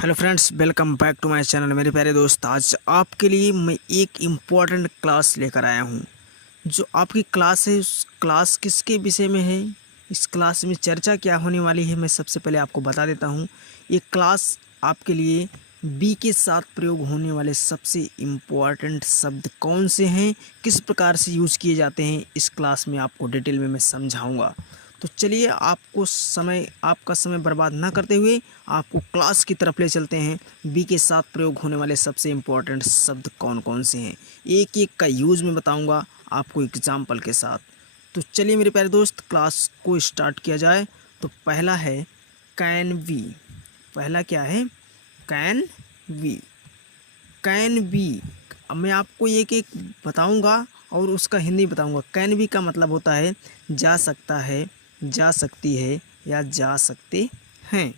Hello friends, welcome back to my channel. मेरे प्यारे दोस्त, आज आपके लिए मैं एक इम्पॉर्टेंट क्लास लेकर आया हूँ। जो आपकी क्लास है, उस क्लास किसके विषय में है, इस क्लास में चर्चा क्या होने वाली है, मैं सबसे पहले आपको बता देता हूँ। ये क्लास आपके लिए बी के साथ प्रयोग होने वाले सबसे इम्पॉर्टेंट शब्द कौन से हैं, किस प्रकार से यूज किए जाते हैं, इस क्लास में आपको डिटेल में मैं समझाऊँगा। तो चलिए, आपका समय बर्बाद ना करते हुए आपको क्लास की तरफ ले चलते हैं। बी के साथ प्रयोग होने वाले सबसे इम्पोर्टेंट शब्द कौन कौन से हैं, एक एक का यूज़ मैं बताऊंगा आपको एग्जाम्पल के साथ। तो चलिए मेरे प्यारे दोस्त, क्लास को स्टार्ट किया जाए। तो पहला है कैन बी। पहला क्या है? Can be. Can be. अब मैं आपको एक एक बताऊंगा और उसका हिंदी बताऊंगा। कैन बी का मतलब होता है जा सकता है, जा सकती है या जा सकते हैं।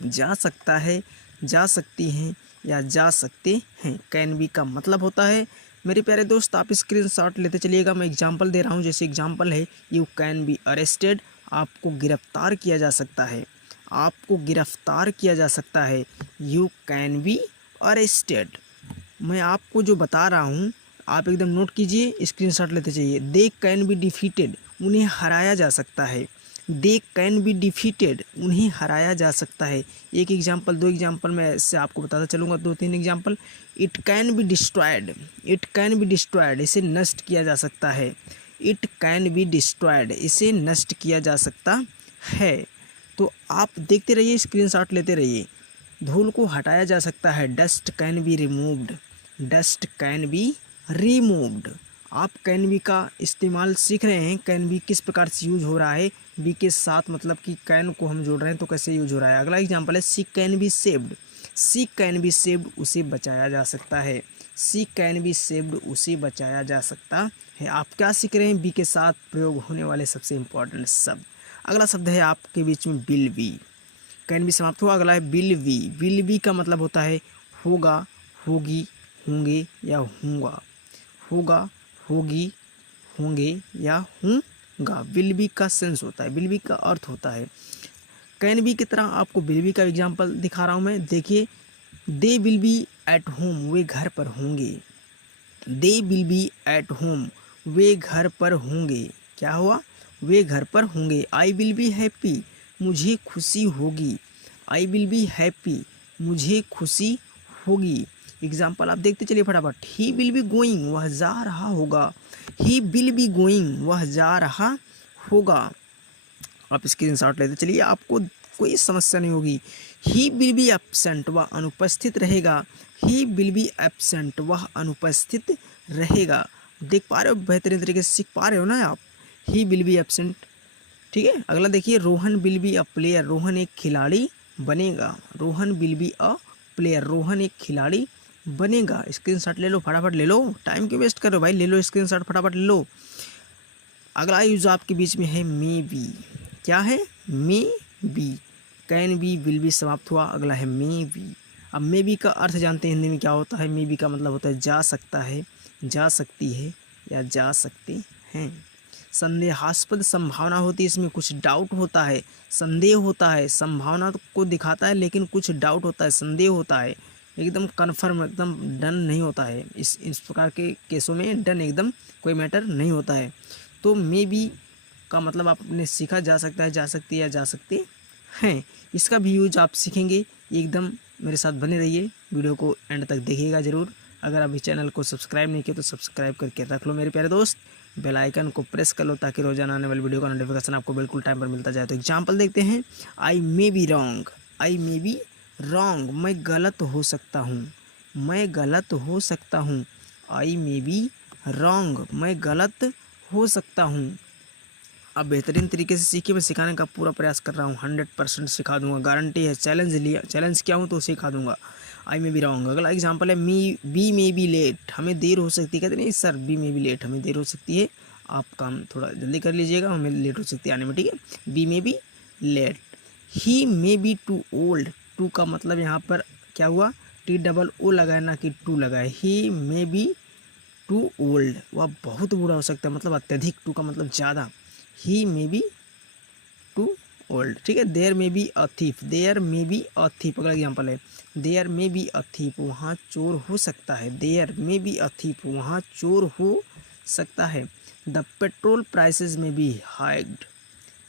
जा सकता है, जा सकती हैं या जा सकते हैं, कैन बी का मतलब होता है। मेरे प्यारे दोस्त, आप स्क्रीनशॉट लेते चलिएगा। मैं एग्जांपल दे रहा हूँ। जैसे एग्जांपल है, यू कैन बी अरेस्टेड। आपको गिरफ्तार किया जा सकता है, आपको गिरफ्तार किया जा सकता है। You can be arrested. मैं आपको जो बता रहा हूँ आप एकदम नोट कीजिए, स्क्रीनशॉट लेते चाहिए। They can be defeated. उन्हें हराया जा सकता है। दे कैन बी डिफीटेड, उन्हें हराया जा सकता है। एक एग्जाम्पल, दो एग्जाम्पल मैं इससे आपको बताता चलूँगा, दो तीन example. It can be destroyed. It can be destroyed, इसे नष्ट किया जा सकता है। इट कैन बी डिस्ट्रॉयड, इसे नष्ट किया जा सकता है। तो आप देखते रहिए, स्क्रीनशॉट लेते रहिए। धूल को हटाया जा सकता है। Dust can be removed. Dust can be removed. आप कैन बी का इस्तेमाल सीख रहे हैं। कैन बी किस प्रकार से यूज हो रहा है बी के साथ, मतलब कि कैन को हम जोड़ रहे हैं तो कैसे यूज हो रहा है। अगला एग्जांपल है she can be saved. She can be saved, उसे बचाया जा सकता है। सी कैन बी सेव्ड, उसे बचाया जा सकता है। आप क्या सीख रहे हैं? बी के साथ प्रयोग होने वाले सबसे इंपॉर्टेंट शब्द। अगला शब्द है आपके बीच में विल बी। कैन बी समाप्त हुआ, अगला है विल बी। विल बी का मतलब होता है होगा, होगी, होंगे या होगा। होगा, होगी, होंगे या होगा। विल बी का सेंस होता है, विल बी का अर्थ होता है। कैन बी की तरह आपको विल बी का एग्जाम्पल दिखा रहा हूँ मैं। देखिए, they will be at home, वे घर पर होंगे। They will be at home, वे घर पर होंगे। क्या हुआ? वे घर पर होंगे। आई विल बी हैप्पी, मुझे खुशी होगी। आई विल बी हैप्पी, मुझे खुशी होगी। एग्जाम्पल आप देखते चलिए फटाफट। ही विल बी गोइंग, वह जा रहा होगा। ही विल बी गोइंग, वह जा रहा होगा। आप स्क्रीनशॉट लेते चलिए, आपको कोई समस्या नहीं होगी। ही विल बी एब्सेंट, वह अनुपस्थित रहेगा। ही विल बी एब्सेंट, वह अनुपस्थित रहेगा। देख पा रहे हो? बेहतरीन तरीके से सीख पा रहे हो ना आप? He will be absent. ठीक है, अगला देखिए, Rohan will be a player, Rohan एक खिलाड़ी बनेगा। Rohan will be a player, Rohan एक खिलाड़ी बनेगा। स्क्रीनशॉट ले लो, फटाफट ले लो, टाइम क्यों वेस्ट कर रहे हो भाई? ले लो स्क्रीनशॉट, फटाफट ले लो। अगला यूज आपके बीच में है मे बी। क्या है? May be. Can be, will be समाप्त हुआ, अगला है मे बी। अब मे बी का अर्थ जानते हैं हिंदी में क्या होता है? मे बी का मतलब होता है जा सकता है, जा सकती है या जा सकते हैं। संदेहास्पद संभावना होती है, इसमें कुछ डाउट होता है, संदेह होता है। संभावना को दिखाता है लेकिन कुछ डाउट होता है, संदेह होता है। एकदम कन्फर्म, एकदम डन नहीं होता है। इस प्रकार के केसों में डन एकदम कोई मैटर नहीं होता है। तो मे बी का मतलब आपने सीखा, जा सकता है, जा सकती है या जा सकते हैं। इसका भी यूज आप सीखेंगे। एकदम मेरे साथ बने रहिए, वीडियो को एंड तक देखिएगा ज़रूर। अगर अभी चैनल को सब्सक्राइब नहीं किया तो सब्सक्राइब करके रख लो मेरे प्यारे दोस्त। बेल आइकन को प्रेस कर लो ताकि रोजाना आने वाली वीडियो का नोटिफिकेशन आपको बिल्कुल टाइम पर मिलता जाए। तो एग्जाम्पल देखते हैं। I may be wrong. I may be wrong, मैं गलत हो सकता हूँ। मैं गलत हो सकता हूँ। आई मे बी रॉन्ग, मैं गलत हो सकता हूँ। अब बेहतरीन तरीके से सीखिए, मैं सिखाने का पूरा प्रयास कर रहा हूँ। 100% सिखा दूंगा, गारंटी है। चैलेंज लिया, चैलेंज किया हूँ तो सिखा दूंगा। I may be wrong. अगला एग्जांपल है बी मे बी लेट, हमें देर हो सकती है। कहते नहीं sir, be may be late, हमें देर हो सकती है, आप काम थोड़ा जल्दी कर लीजिएगा, हमें लेट हो सकती है आने में। ठीक है, be may be late. He may be too old. Too का मतलब यहाँ पर क्या हुआ? टी डबल ओ लगाए ना कि टू लगाए। ही मे बी टू ओल्ड, वह बहुत बूढ़ा हो सकता है, मतलब अत्यधिक। टू का मतलब ज़्यादा। ही मे बी टू ओल्ड, ठीक है। देयर में बी अ थीफ, देयर में बी अ थीफ अगला एग्जाम्पल है। देयर में बी अ थीफ, वहाँ चोर हो सकता है। देयर में बी अ थीफ, वहाँ चोर हो सकता है। The petrol prices may be hiked,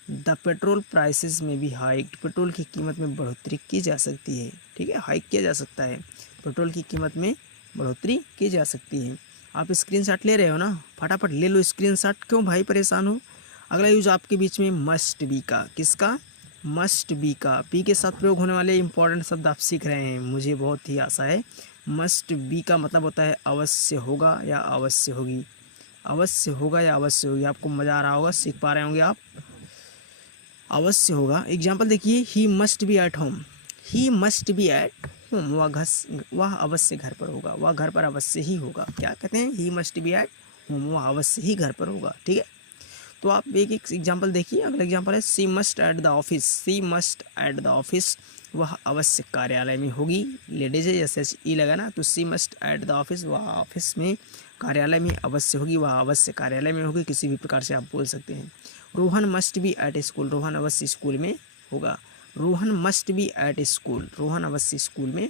the petrol prices में भी हाइक, पेट्रोल की कीमत में बढ़ोतरी की जा सकती है, ठीक है, हाइक किया जा सकता है, पेट्रोल की कीमत में बढ़ोतरी की जा सकती है। आप स्क्रीनशॉट ले रहे हो ना, फटाफट ले लो स्क्रीनशॉट, क्यों भाई परेशान हो। अगला यूज आपके बीच में मस्ट बी का, किसका, मस्ट बी का, बी के साथ प्रयोग होने वाले इंपॉर्टेंट शब्द आप सीख रहे हैं, मुझे बहुत ही आशा है। मस्ट बी का मतलब होता है अवश्य होगा या अवश्य होगी, अवश्य होगा या अवश्य होगी। आपको मज़ा आ रहा होगा, सीख पा रहे होंगे आप, अवश्य होगा। एग्जाम्पल देखिए, he must be at home, he must be at home, वह अवश्य घर पर होगा, वह घर पर अवश्य ही होगा। क्या कहते हैं, he must be at home, वह अवश्य ही घर पर होगा, ठीक है। तो आप एक एक एग्जाम्पल देखिए। अगला एग्जाम्पल है she must at the office, she must at the office, वह अवश्य कार्यालय में होगी। लेडीज है, जैसे ई लगा ना, तो सी मस्ट एट द ऑफिस, वह ऑफिस में कार्यालय में अवश्य होगी, वह अवश्य कार्यालय में होगी, किसी भी प्रकार से आप बोल सकते हैं। Rohan must be at school, Rohan अवश्य स्कूल में होगा। Rohan must be at school, Rohan अवश्य स्कूल में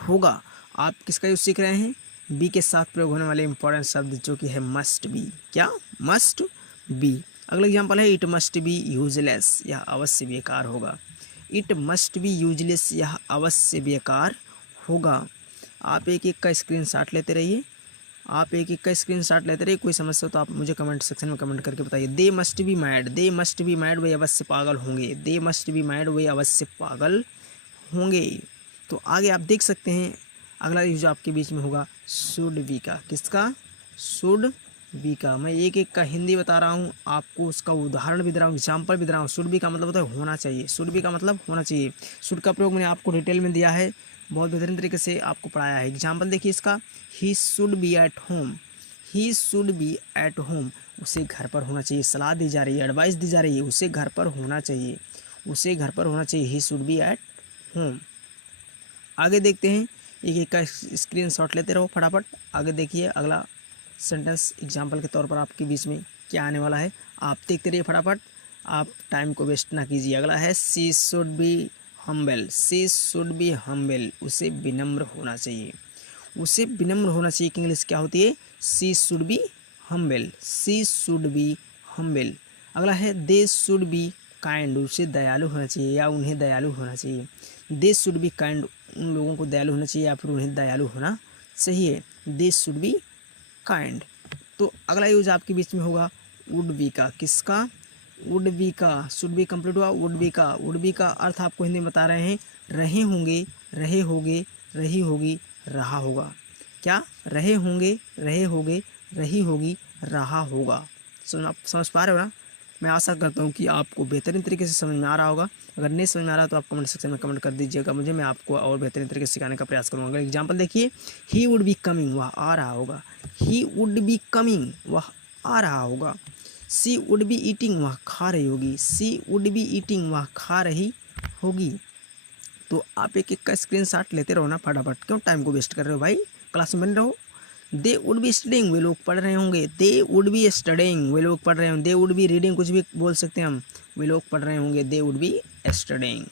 होगा। आप किसका यूज सीख रहे हैं, बी के साथ प्रयोग होने वाले इंपॉर्टेंट शब्द जो कि है मस्ट बी, क्या, मस्ट बी। अगला एग्जाम्पल है इट मस्ट बी यूजलेस, यह अवश्य बेकार होगा। इट मस्ट बी यूजलेस, यह अवश्य बेकार होगा। आप एक एक का स्क्रीनशॉट लेते रहिए, आप एक एक का स्क्रीनशॉट लेते रहिए। कोई समस्या हो तो आप मुझे कमेंट सेक्शन में कमेंट करके बताइए। They must be mad, they must be mad, वे अवश्य पागल होंगे। दे मस्ट बी मैड, वे अवश्य पागल होंगे। तो आगे आप देख सकते हैं अगला यूज आपके बीच में होगा शुड बी का, किसका, शुड बी का। मैं एक एक का हिंदी बता रहा हूँ आपको, उसका उदाहरण भी दे रहा हूँ, एग्जाम्पल भी दे रहा हूँ। शुड बी का मतलब होता है होना चाहिए, शुड बी का मतलब होना चाहिए। शुड का प्रयोग मैंने आपको डिटेल में दिया है, बहुत बेहतरीन तरीके से आपको पढ़ाया है। एग्जाम्पल देखिए इसका, he should be at home, he should be at home, उसे घर पर होना चाहिए। सलाह दी जा रही है, एडवाइस दी जा रही है, उसे घर पर होना चाहिए, उसे घर पर होना चाहिए। He should be at home. आगे देखते हैं, एक एक का स्क्रीनशॉट लेते रहो फटाफट। आगे देखिए अगला सेंटेंस एग्जाम्पल के तौर पर आपके बीच में क्या आने वाला है, आप देखते रहिए फटाफट, आप टाइम को वेस्ट ना कीजिए। अगला है she should be humble, she should be humble, उसे विनम्र होना चाहिए, उसे विनम्र होना चाहिए। कि इंग्लिश क्या होती है, she should be humble, she should be humble. अगला है दे शुड बी काइंड, उसे दयालु होना चाहिए या उन्हें दयालु होना चाहिए। दे शुड बी काइंड, उन लोगों को दयालु होना चाहिए या फिर उन्हें दयालु होना चाहिए। They should be kind. तो अगला यूज आपके बीच में होगा वुड बी का, किसका, वुड बी का। शुड बी कंप्लीट हुआ, वुड बी का। वुड बी का अर्थ आपको हिंदी में बता रहे हैं, रहे होंगे, रहे होगे, रही होगी, रहा होगा। क्या, रहे होंगे, रहे होगे, रही होगी, रहा होगा। समझ पा रहे हो ना। मैं आशा करता हूँ कि आपको बेहतरीन तरीके से समझ में आ रहा होगा। अगर नहीं समझ में आ रहा तो आप कमेंट सेक्शन में कमेंट कर दीजिएगा मुझे, मैं आपको और बेहतरीन तरीके से सिखाने का प्रयास करूँगा। अगर एग्जाम्पल देखिए, ही वुड बी कमिंग, वह आ रहा होगा। ही वुड बी कमिंग, वह आ रहा होगा। सी वुड बी ईटिंग, वह खा रही होगी। सी वुड बी ईटिंग, वह खा रही होगी। तो आप एक एक का स्क्रीनशॉट लेते रहो ना फटाफट, क्यों टाइम को वेस्ट कर रहे हो भाई, क्लास में बन रहो। दे वुड बी स्टडिंग, वे लोग पढ़ रहे होंगे। दे वुड बी स्टडिंग, वे लोग पढ़ रहे होंगे। दे वुड बी रीडिंग, कुछ भी बोल सकते हैं हम, वे लोग पढ़ रहे होंगे। They would be studying.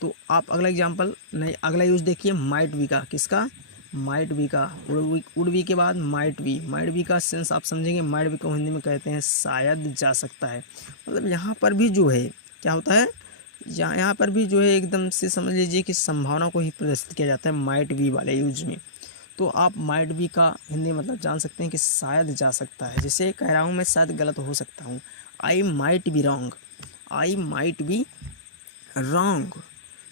तो आप अगला एग्जाम्पल नहीं, अगला यूज देखिए माइट बी का, किसका, माइट बी का। वुड बी के बाद माइट बी, माइट बी का सेंस आप समझेंगे। माइट बी को हिंदी में कहते हैं शायद जा सकता है। मतलब यहाँ पर भी जो है क्या होता है, यहाँ पर भी जो है एकदम से समझ लीजिए कि संभावना को ही प्रदर्शित किया जाता है माइट बी वाले यूज में। तो आप माइट बी का हिंदी मतलब जान सकते हैं कि शायद जा सकता है। जैसे कह रहा हूँ मैं, शायद गलत हो सकता हूँ, I might be wrong, I might be wrong.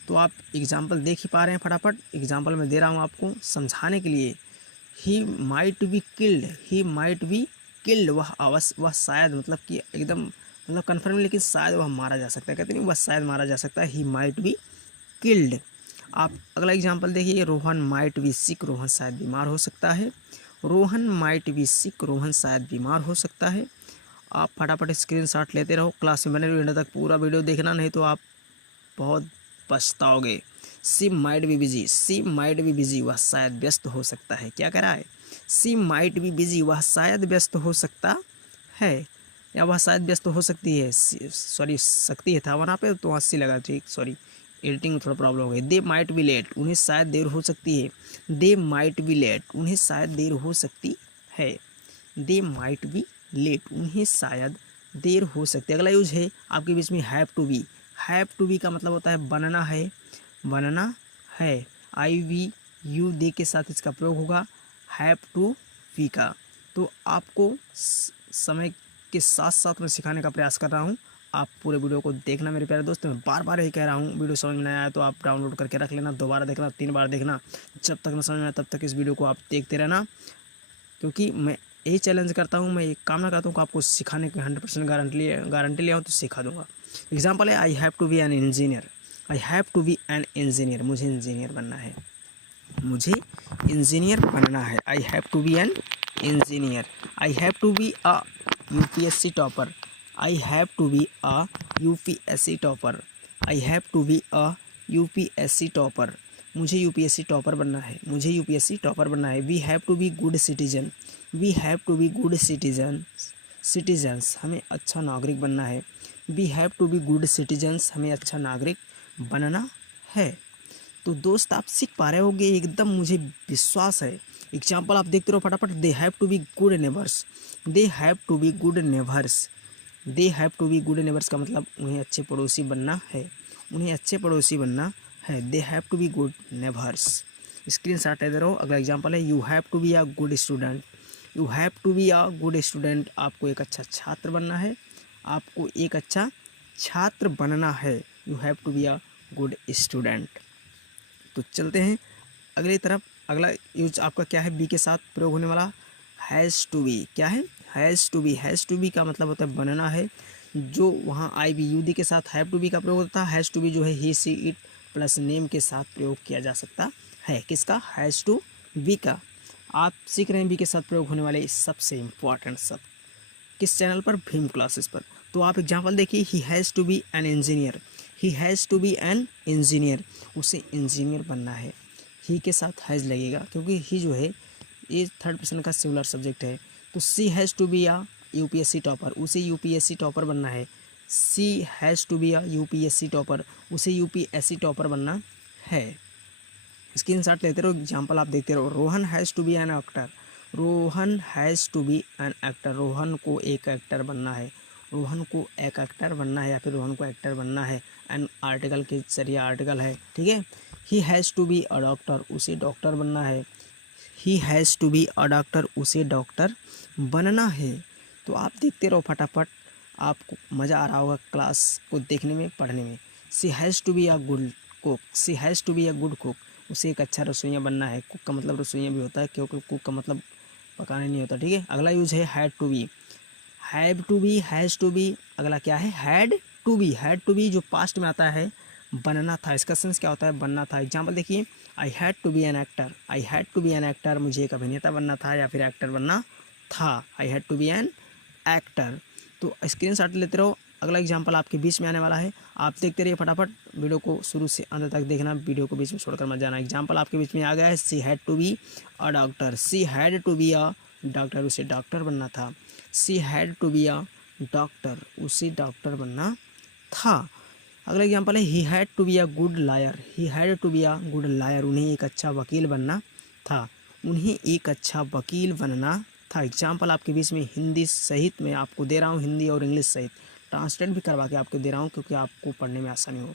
तो आप एग्जाम्पल देख ही पा रहे हैं फटाफट, एग्जाम्पल मैं दे रहा हूँ आपको समझाने के लिए। He might be killed, he might be killed, वह शायद मतलब कि एकदम मतलब कन्फर्म, लेकिन शायद वह मारा जा सकता है, कहते नहीं वह शायद मारा जा सकता है। He might be killed. आप अगला एग्जाम्पल देखिए, रोहन माइट बी सिक, रोहन शायद बीमार हो सकता है। रोहन माइट बी सिक, रोहन शायद बीमार हो सकता है। आप फटाफट स्क्रीनशॉट लेते रहो, क्लास में बने रहो, एंड तक पूरा वीडियो देखना, नहीं तो आप बहुत पछताओगे। She might be busy, she might be busy, वह शायद व्यस्त हो सकता है। क्या कह रहा है, सी माइट बी बिजी, वह शायद व्यस्त हो सकता है। या वह शायद व्यस्त हो सकती है, सॉरी सकती है था वहाँ पे तो 80 लगा, ठीक, सॉरी एडिटिंग में थोड़ा प्रॉब्लम हो गई। दे माइट बी लेट, उन्हें शायद देर हो सकती है। दे माइट बी लेट, उन्हें शायद देर हो सकती है। दे माइट बी लेट, उन्हें शायद देर हो सकती है। अगला यूज है आपके बीच में have to be. Have to be का मतलब होता है बनना है, बनना है। आई वी यू दे के साथ इसका प्रयोग होगा हैव टू बी का। तो आपको समय के साथ साथ मैं सिखाने का प्रयास कर रहा हूँ, आप पूरे वीडियो को देखना मेरे प्यारे दोस्तों। मैं बार बार यही कह रहा हूँ, वीडियो समझ में नहीं आया तो आप डाउनलोड करके रख लेना, दोबारा देखना, 3 बार देखना, जब तक न समझ में आए तब तक इस वीडियो को आप देखते रहना, क्योंकि मैं यही चैलेंज करता हूँ, मैं एक कामना करता हूँ कि आपको सिखाने की 100% गारंटी लिया हूँ तो सिखा दूंगा। एग्जाम्पल है I have to be an engineer. I have to be an engineer, मुझे इंजीनियर बनना है, मुझे इंजीनियर बनना है। I have to be an engineer. I have to be a UPSC topper. I have to be a UPSC topper. I have to be a UPSC topper, मुझे UPSC topper बनना है, मुझे UPSC topper बनना है। We have to be good citizen. We have to be good citizen, citizens, हमें अच्छा नागरिक बनना है। We have to be good citizens, हमें अच्छा नागरिक बनना है। तो दोस्त आप सीख पा रहे होंगे एकदम, मुझे विश्वास है। एग्जाम्पल आप देखते रहो फटाफट। They have to be good neighbours. They have to be good neighbours. They have to be good neighbours का मतलब उन्हें अच्छे पड़ोसी बनना है, उन्हें अच्छे पड़ोसी बनना है। They have to be good neighbours. Screenshot दे रहो। अगला एग्जाम्पल है you have to be a good student. You have to be a good student, आपको एक अच्छा छात्र बनना है, आपको एक अच्छा छात्र बनना है। You have to be a good student. तो चलते हैं अगली तरफ। अगला यूज आपका क्या है, बी के साथ प्रयोग होने वाला हैज़ टू बी। क्या है, has to be. Has to be का मतलब होता है बनना है, जो वहाँ आई बी यू डी के साथ हैव टू बी का प्रयोग होता है। हैज़ टू बी जो है ही सी इट प्लस नेम के साथ प्रयोग किया जा सकता है। किसका, हैज़ टू बी का। आप सीख रहे हैं बी के साथ प्रयोग होने वाले सबसे इम्पॉर्टेंट शब्द किस चैनल पर, भीम क्लासेस पर। तो आप एग्जाम्पल देखिए, he has to be an engineer. He has to be an engineer, उसे इंजीनियर बनना है। ही के साथ हैज़ लगेगा क्योंकि ही जो है ये 3rd पर्सन का सिंगुलर सब्जेक्ट है। तो she has to be a UPSC topper, उसे यूपीएससी टॉपर बनना है। She has to be a UPSC topper, उसे यूपीएससी टॉपर बनना है। स्क्रीन शॉट लेते रहो, एग्जाम्पल आप देखते रहो। Rohan has to be an actor. Rohan has to be an actor, Rohan को एक एक्टर बनना है, रोहन को एक एक्टर बनना है या फिर रोहन को एक्टर बनना है। एन आर्टिकल के जरिए आर्टिकल है, ठीक है। He has to be a doctor, उसे डॉक्टर बनना है। He has to be a doctor, उसे डॉक्टर बनना है। तो आप देखते रहो फटाफट, आपको मज़ा आ रहा होगा क्लास को देखने में, पढ़ने में। She has to be a good cook. She has to be a good cook, उसे एक अच्छा रसोइया बनना है। कुक का मतलब रसोइया भी होता है, क्योंकि कुक का मतलब पकाना नहीं होता, ठीक है। अगला यूज है had to be. Have to be, has to be, अगला क्या है, had to be. Had to be जो पास्ट में आता है, बनना था। इसका सेंस क्या होता है, बनना था। एग्जाम्पल देखिए, I had to be an actor. I had to be an actor, मुझे एक अभिनेता बनना था या फिर एक्टर बनना था। I had to be an actor. तो स्क्रीन शॉट लेते रहो। अगला एग्जाम्पल आपके बीच में आने वाला है, आप देखते रहिए फटाफट, वीडियो को शुरू से अंत तक देखना, वीडियो को बीच में छोड़कर मत जाना। एग्जाम्पल आपके बीच में आ गया है, she had to be a doctor. She had to be a doctor, उसे डॉक्टर बनना था। She had to be a doctor, उसे डॉक्टर बनना था। अगला एग्जाम्पल है, he had to be a good liar. He had to be a good liar, उन्हें एक अच्छा वकील बनना था, उन्हें एक अच्छा वकील बनना था। एग्जाम्पल आपके बीच में हिंदी सहित मैं आपको दे रहा हूँ, हिंदी और इंग्लिश सहित ट्रांसलेट भी करवा के आपको दे रहा हूँ, क्योंकि आपको पढ़ने में आसानी हो।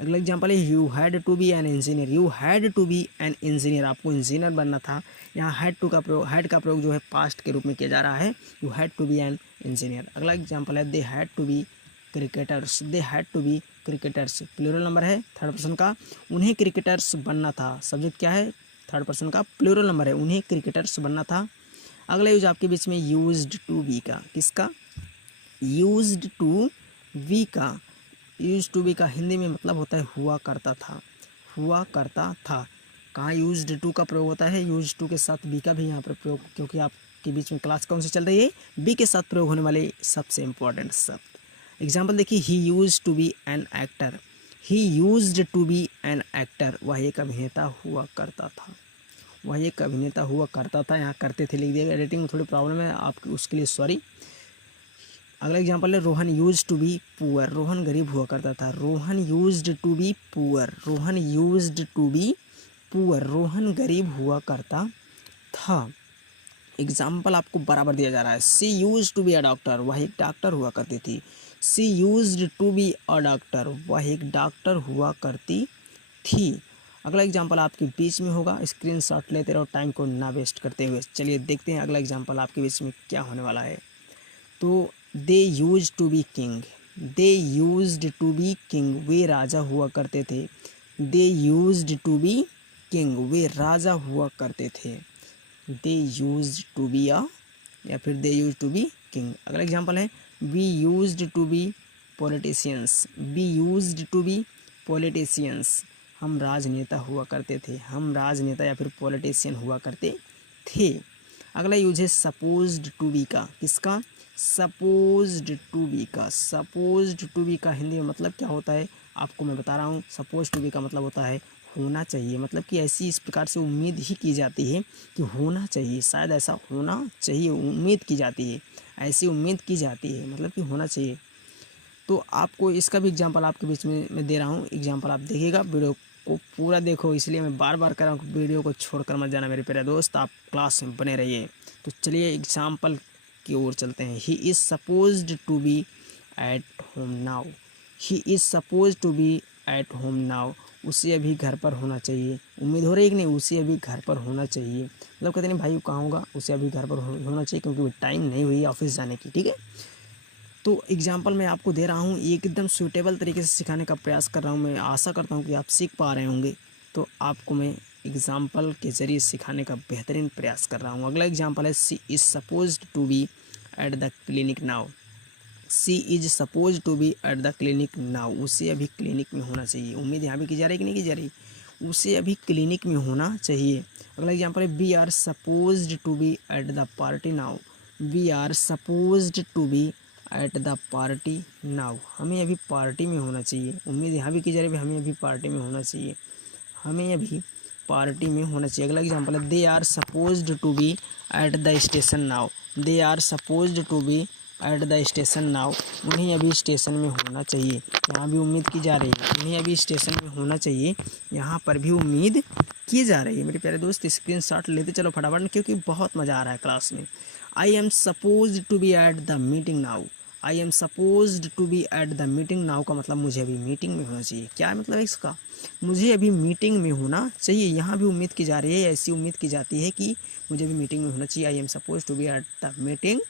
अगला एग्जाम्पल है, you had to be an engineer. You had to be an engineer, आपको इंजीनियर बनना था। यहाँ हैड टू का प्रयोग, हैड का प्रयोग जो है पास्ट के रूप में किया जा रहा है। You had to be an engineer. अगला एग्जाम्पल है, they had to be cricketers. They had to be cricketers, plural number है 3rd पर्सन का, उन्हें क्रिकेटर्स बनना था। सब्जेक्ट क्या है, 3rd पर्सन का प्लूरल नंबर है, उन्हें क्रिकेटर्स बनना था। अगला यूज आपके बीच में यूज्ड टू बी का, किसका, यूज्ड टू बी का। यूज टू बी का हिंदी में मतलब होता है हुआ करता था, हुआ करता था। कहाँ यूज्ड टू का प्रयोग होता है, यूज टू के साथ बी का भी यहाँ पर प्रयोग, क्योंकि आपके बीच में क्लास कौन सी चल रही है, बी के साथ प्रयोग होने वाले सबसे इंपॉर्टेंट शब्द। एग्जाम्पल देखिए, he use to be an actor. He used to be an actor, वह एक अभिनेता हुआ करता था, वह एक अभिनेता हुआ करता था। यहाँ करते थे लिख दिया, एडिटिंग में थोड़ी प्रॉब्लम है आपकी, उसके लिए सॉरी। अगला एग्जाम्पल है Rohan used to be poor. Rohan गरीब हुआ करता था। Rohan used to be poor. Rohan used to be poor. Rohan गरीब हुआ करता था। एग्जाम्पल आपको बराबर दिया जा रहा है। She used to be a doctor. वह एक डॉक्टर हुआ करती थी। She used to be a doctor. वह एक डॉक्टर हुआ करती थी। अगला एग्जाम्पल आपके बीच में होगा। स्क्रीनशॉट लेते रहो टाइम को ना वेस्ट करते हुए। चलिए देखते हैं अगला एग्जाम्पल आपके बीच में क्या होने वाला है। तो they use to be king. They used to be king. वे राजा हुआ करते थे। They used to be king. वे राजा हुआ करते थे। They used to be a या फिर they use to be king. अगला एग्जाम्पल है we used to be politicians. We used to be politicians. हम राजनेता हुआ करते थे। हम राजनेता या फिर पॉलिटिशियन हुआ करते थे। अगला यूज है सपोज्ड टू बी का। किसका? सपोज्ड टू बी का। सपोज्ड टू बी का हिंदी में मतलब क्या होता है आपको मैं बता रहा हूँ। सपोज टू बी का मतलब होता है होना चाहिए। मतलब कि ऐसी इस प्रकार से उम्मीद ही की जाती है कि होना चाहिए, शायद ऐसा होना चाहिए, उम्मीद की जाती है, ऐसी उम्मीद की जाती है, मतलब कि होना चाहिए। तो आपको इसका भी एग्जांपल आपके बीच में मैं दे रहा हूँ। एग्जांपल आप देखिएगा, वीडियो को पूरा देखो, इसलिए मैं बार बार कह रहा हूँ वीडियो को छोड़कर मत जाना मेरे प्यारे दोस्त, आप क्लास में बने रहिए। तो चलिए एग्जाम्पल की ओर चलते हैं। He is supposed to be at home now. He is suppose to be at home now. उसे अभी घर पर होना चाहिए। उम्मीद हो रही है कि नहीं, उसे अभी घर पर होना चाहिए। मतलब कहते नहीं भाई कहाँ होगा, उसे अभी घर पर होना चाहिए क्योंकि टाइम नहीं हुई ऑफिस जाने की। ठीक है, तो एग्जाम्पल मैं आपको दे रहा हूँ, एकदम सूटेबल तरीके से सिखाने का प्रयास कर रहा हूँ। मैं आशा करता हूँ कि आप सीख पा रहे होंगे। तो आपको मैं एग्जाम्पल के ज़रिए सिखाने का बेहतरीन प्रयास कर रहा हूँ। अगला एग्जाम्पल है she is supposed to be at the clinic now. She is suppose to be at the clinic now. उसे अभी क्लिनिक में होना चाहिए। उम्मीद यहाँ भी की जा रही है कि नहीं की जा रही, उसे अभी क्लिनिक में होना चाहिए। अगला एग्जाम्पल है we are supposed to be at the party now. We are supposed to be at the party now. हमें अभी पार्टी में होना चाहिए। उम्मीद यहाँ भी की जा रही है हमें अभी पार्टी में होना चाहिए। हमें अभी पार्टी में होना चाहिए। अगला एग्जाम्पल है they are supposed to be at the station now. They are supposed to be at the station now. उन्हें अभी स्टेशन में होना चाहिए। यहाँ भी उम्मीद की जा रही है उन्हें अभी स्टेशन में होना चाहिए। यहाँ पर भी उम्मीद की जा रही है। मेरे प्यारे दोस्त स्क्रीनशॉट लेते चलो फटाफट, क्योंकि बहुत मज़ा आ रहा है क्लास में। I am supposed to be at the meeting now. I am supposed to be at the meeting now का मतलब मुझे अभी मीटिंग में होना चाहिए। क्या मतलब है इसका? मुझे अभी मीटिंग में होना चाहिए। यहाँ भी उम्मीद की जा रही है, ऐसी उम्मीद की जाती है कि मुझे भी मीटिंग में होना चाहिए। I am suppose to be at the meeting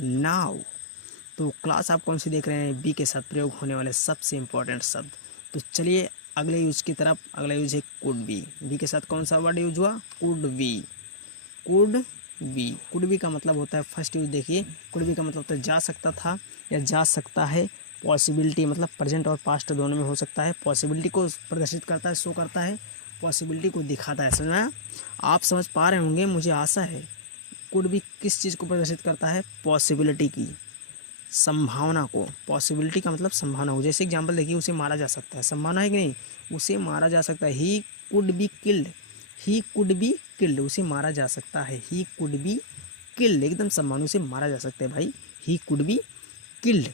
now. तो क्लास आप कौन सी देख रहे हैं? बी के साथ प्रयोग होने वाले सबसे इंपॉर्टेंट शब्द। तो चलिए अगले यूज की तरफ। अगला यूज है कुड बी। बी के साथ कौन सा वर्ड यूज हुआ? Could be. Could be. Could be का मतलब होता है, फर्स्ट यूज देखिए, कुड बी का मतलब होता है जा सकता था या जा सकता है। पॉसिबिलिटी मतलब प्रेजेंट और पास्ट दोनों में हो सकता है। पॉसिबिलिटी को प्रदर्शित करता है, शो करता है, पॉसिबिलिटी को दिखाता है। समझना? आप समझ पा रहे होंगे मुझे आशा है। कुड भी किस चीज़ को प्रदर्शित करता है? पॉसिबिलिटी की, संभावना को। पॉसिबिलिटी का मतलब संभावना हो। जैसे एग्जांपल देखिए, उसे मारा जा सकता है, संभावना है कि नहीं, उसे मारा जा सकता है। He could be killed. He could be killed, उसे मारा जा सकता है। ही कुड बी किल्ड, एकदम संभावना, उसे मारा जा सकता है भाई। He could be killed.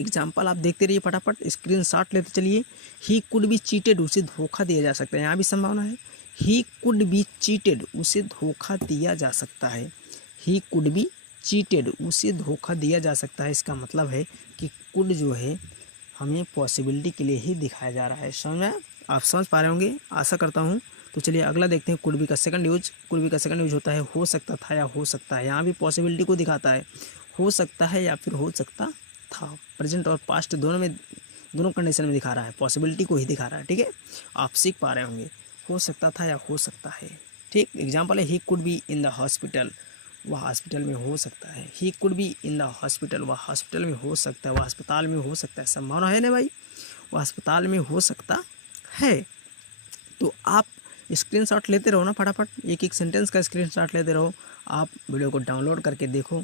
Example आप देखते रहिए फटाफट, स्क्रीनशॉट लेते चलिए। ही कुड बी चीटेड, उसे धोखा दिया जा सकता है। यहाँ भी संभावना है। ही कुड बी चीटेड, उसे धोखा दिया जा सकता है। ही कुड बी चीटेड, उसे धोखा दिया जा सकता है। इसका मतलब है कि कुड जो है हमें पॉसिबिलिटी के लिए ही दिखाया जा रहा है। समझ में? आप समझ पा रहे होंगे, आशा करता हूँ। तो चलिए अगला देखते हैं। कुड बी का सेकंड यूज। कुड बी का सेकंड यूज होता है हो सकता था या हो सकता है। यहाँ भी पॉसिबिलिटी को दिखाता है, हो सकता है या फिर हो सकता था। प्रेजेंट और पास्ट दोनों में, दोनों कंडीशन में दिखा रहा है, पॉसिबिलिटी को ही दिखा रहा है। ठीक है, आप सीख पा रहे होंगे। हो सकता था या हो सकता है। ठीक, एग्जाम्पल है he could be in the hospital. वह हॉस्पिटल में हो सकता है। He could be in the hospital, वह हॉस्पिटल में हो सकता है, वह अस्पताल में हो सकता है। संभावना है ना भाई, वह अस्पताल में हो सकता है। तो आप स्क्रीनशॉट लेते रहो ना फटाफट, एक एक सेंटेंस का स्क्रीनशॉट लेते रहो। आप वीडियो को डाउनलोड करके देखो,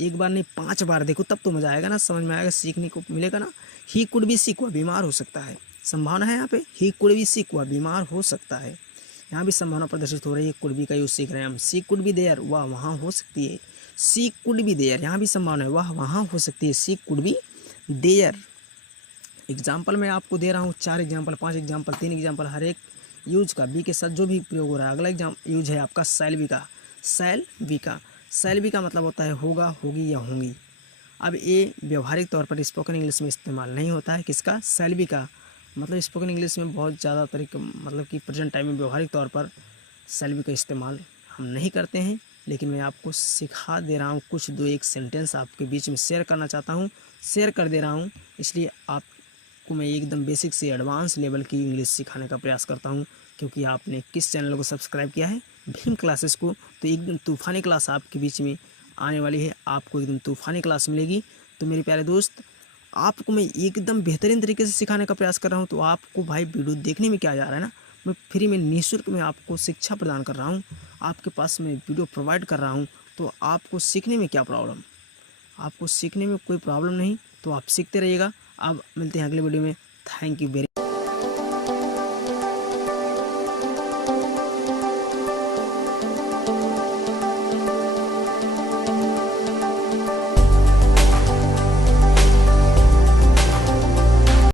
एक बार नहीं 5 बार देखो, तब तो मज़ा आएगा ना, समझ में आएगा, सीखने को मिलेगा ना। ही कुड बी सिक, वह बीमार हो सकता है। संभावना है यहाँ पे, ही कुड बी सिक, वह बीमार हो सकता है। यहाँ भी संभावना प्रदर्शित हो रही है, कुड बी का यूज सीख रहे हैं हम। सी कुड बी देयर, वह वहाँ हो सकती है। सी कुड बी देयर, यहाँ भी संभावना है, वह वहाँ हो सकती है। सी कुड बी देयर। एग्जाम्पल मैं आपको दे रहा हूँ 4 एग्जाम्पल, 5 एग्जाम्पल, 3 एग्जाम्पल, हर एक यूज का बी के साथ जो भी प्रयोग हो रहा है। अगला यूज है आपका शैल बी का। शैल बी का, शैल बी का मतलब होता है होगा, होगी या होंगी। अब ये व्यवहारिक तौर पर स्पोकन इंग्लिश में इस्तेमाल नहीं होता है। किसका? शैल बी का। मतलब स्पोकन इंग्लिश में बहुत ज़्यादा तरीके, मतलब कि प्रेजेंट टाइम में व्यवहारिक तौर पर शैल बी का इस्तेमाल हम नहीं करते हैं, लेकिन मैं आपको सिखा दे रहा हूँ। कुछ 2-1 सेंटेंस आपके बीच में शेयर करना चाहता हूँ, शेयर कर दे रहा हूँ। इसलिए आपको मैं एकदम बेसिक से एडवांस लेवल की इंग्लिश सिखाने का प्रयास करता हूँ, क्योंकि आपने किस चैनल को सब्सक्राइब किया है? भीम क्लासेस को। तो एकदम तूफ़ानी क्लास आपके बीच में आने वाली है, आपको एकदम तूफ़ानी क्लास मिलेगी। तो मेरे प्यारे दोस्त, आपको मैं एकदम बेहतरीन तरीके से सिखाने का प्रयास कर रहा हूँ। तो आपको भाई वीडियो देखने में क्या जा रहा है ना, मैं फ्री में निःशुल्क में आपको शिक्षा प्रदान कर रहा हूँ, आपके पास मैं वीडियो प्रोवाइड कर रहा हूँ। तो आपको सीखने में क्या प्रॉब्लम? आपको सीखने में कोई प्रॉब्लम नहीं, तो आप सीखते रहिएगा। अब मिलते हैं अगले वीडियो में। Thank you very